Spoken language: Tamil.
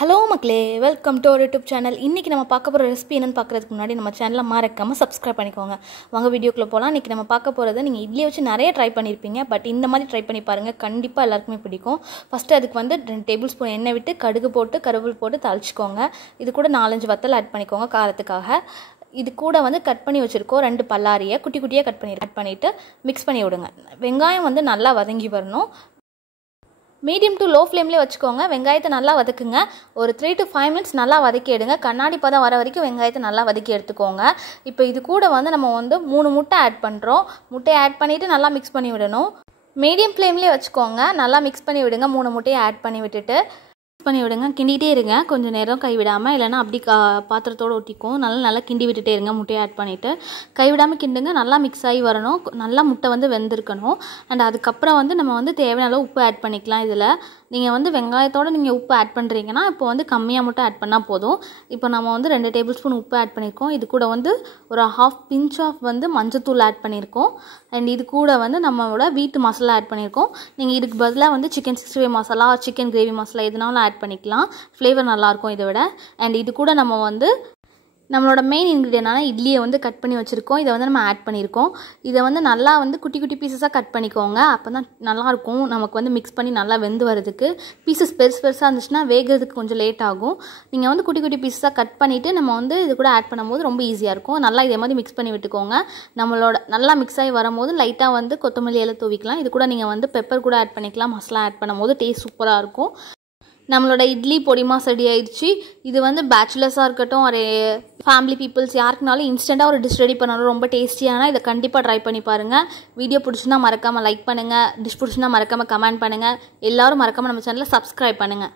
ஹலோ மக்களே, welcome to our YouTube channel. இன்றைக்கி நம்ம பார்க்க போகிற ரெசிபி என்னென்னு பார்க்குறதுக்கு முன்னாடி நம்ம சேனலை மறக்காமல் சப்ஸ்கிரைப் பண்ணிக்கோங்க. வாங்க வீடியோக்குள்ளே போகலாம். இன்றைக்கி நம்ம பார்க்க போகிறது, நீங்கள் இட்லியை வச்சு நிறைய ட்ரை பண்ணியிருப்பீங்க, பட் இந்த மாதிரி ட்ரை பண்ணி பாருங்கள், கண்டிப்பாக எல்லாருக்குமே பிடிக்கும். ஃபஸ்ட்டு அதுக்கு 2 டேபிள் ஸ்பூன் எண்ணெய் விட்டு கடுகு போட்டு கருவேப்பிலை போட்டு தாளிச்சிக்கோங்க. இது கூட 4-5 வத்தல் ஆட் பண்ணிக்கோங்க காரத்துக்காக. இது கூட கட் பண்ணி வச்சுருக்கோம் 2 பல்லாரியை குட்டி குட்டியாக கட் பண்ணிவிட்டு மிக்ஸ் பண்ணி விடுங்க. வெங்காயம் நல்லா வதங்கி வரணும். மீடியம் டு லோ ஃப்ளேம்லேயே வச்சுக்கோங்க. வெங்காயத்தை நல்லா வதக்குங்க. ஒரு 3 to 5 மினிட்ஸ் நல்லா வதக்கி எடுங்க. கண்ணாடி பதம் வர வரைக்கும் வெங்காயத்தை நல்லா வதக்கி எடுத்துக்கோங்க. இப்போ இது கூட நம்ம 3 முட்டை ஆட் பண்ணுறோம். முட்டையை ஆட் பண்ணிவிட்டு நல்லா மிக்ஸ் பண்ணி விடணும். மீடியம் ஃப்ளேம்லேயே வச்சுக்கோங்க. நல்லா மிக்ஸ் பண்ணி விடுங்க. 3 முட்டையை ஆட் பண்ணி விட்டுட்டு பண்ணி விடுங்க. கிண்டிகிட்டே இருங்க கொஞ்சம் நேரம் கைவிடாமல், இல்லைனா அப்படி பாத்திரத்தோடு ஒட்டிக்கும். நல்லா கிண்டி விட்டுட்டே இருங்க. முட்டையை ஆட் பண்ணிவிட்டு கைவிடாமல் கிண்டுங்க. நல்லா மிக்ஸ் ஆகி வரணும். நல்லா முட்டை வெந்திருக்கணும். அண்ட் அதுக்கப்புறம் நம்ம தேவையான அளவு உப்பு ஆட் பண்ணிக்கலாம். இதில் நீங்கள் வெங்காயத்தோடு நீங்கள் உப்பு ஆட் பண்ணுறீங்கன்னா இப்போ கம்மியாக மட்டும் ஆட் பண்ணால் போதும். இப்போ நம்ம 2 டேபிள் ஸ்பூன் உப்பு ஆட் பண்ணியிருக்கோம். இது கூட ஒரு ½ பிஞ்ச் ஆஃப் மஞ்சத்தூள் ஆட் பண்ணியிருக்கோம். அண்ட் இது கூட நம்மளோட வீட்டு மசாலா ஆட் பண்ணியிருக்கோம். நீங்கள் இதுக்கு பதிலாக chicken 65 masala, chicken gravy masala எதுனாலும் ஆட் பண்ணிக்கலாம். ஃப்ளேவர் நல்லாயிருக்கும் இதை விட. அண்ட் இது கூட நம்ம நம்மளோட மெயின் இன்க்ரீடியண்டான இட்லியை கட் பண்ணி வச்சுருக்கோம். இதை நம்ம ஆட் பண்ணியிருக்கோம். இதை நல்லா குட்டி குட்டி பீசஸாக கட் பண்ணிக்கோங்க. அப்போ தான் நல்லாயிருக்கும் நமக்கு மிக்ஸ் பண்ணி நல்லா வெந்து வரதுக்கு. பீசஸ் பெருசாக இருந்துச்சுன்னா வேகிறதுக்கு கொஞ்சம் லேட் ஆகும். நீங்கள் குட்டி குட்டி பீசஸாக கட் பண்ணிவிட்டு நம்ம இது கூட ஆட் பண்ணும்போது ரொம்ப ஈஸியாக இருக்கும். நல்லா இதே மாதிரி மிக்ஸ் பண்ணி விட்டுக்கோங்க. நம்மளோட நல்லா மிக்ஸ் ஆகி வரும்போது லைட்டாக கொத்தமல்லி இலை தூவிக்கலாம். இது கூட நீங்கள் பெப்பர் கூட ஆட் பண்ணிக்கலாம். மசாலா ஆட் பண்ணும்போது டேஸ்ட் சூப்பராக இருக்கும். நம்மளோட இட்லி பொடி மாஸ் ரெடி ஆயிடுச்சு. இது பேச்சுலர்ஸாக இருக்கட்டும், ஒரு ஃபேமிலி பீப்புள்ஸ் யாருக்குனாலும் இன்ஸ்டண்ட்டாக ஒரு டிஷ் ரெடி பண்ணணும். ரொம்ப டேஸ்டியான இதை கண்டிப்பாக ட்ரை பண்ணி பாருங்கள். வீடியோ பிடிச்சுன்னா மறக்காமல் லைக் பண்ணுங்கள். டிஷ் பிடிச்சுன்னா மறக்காமல் கமெண்ட் பண்ணுங்கள். எல்லோரும் மறக்காமல் நம்ம சேனலை சப்ஸ்கிரைப் பண்ணுங்கள்.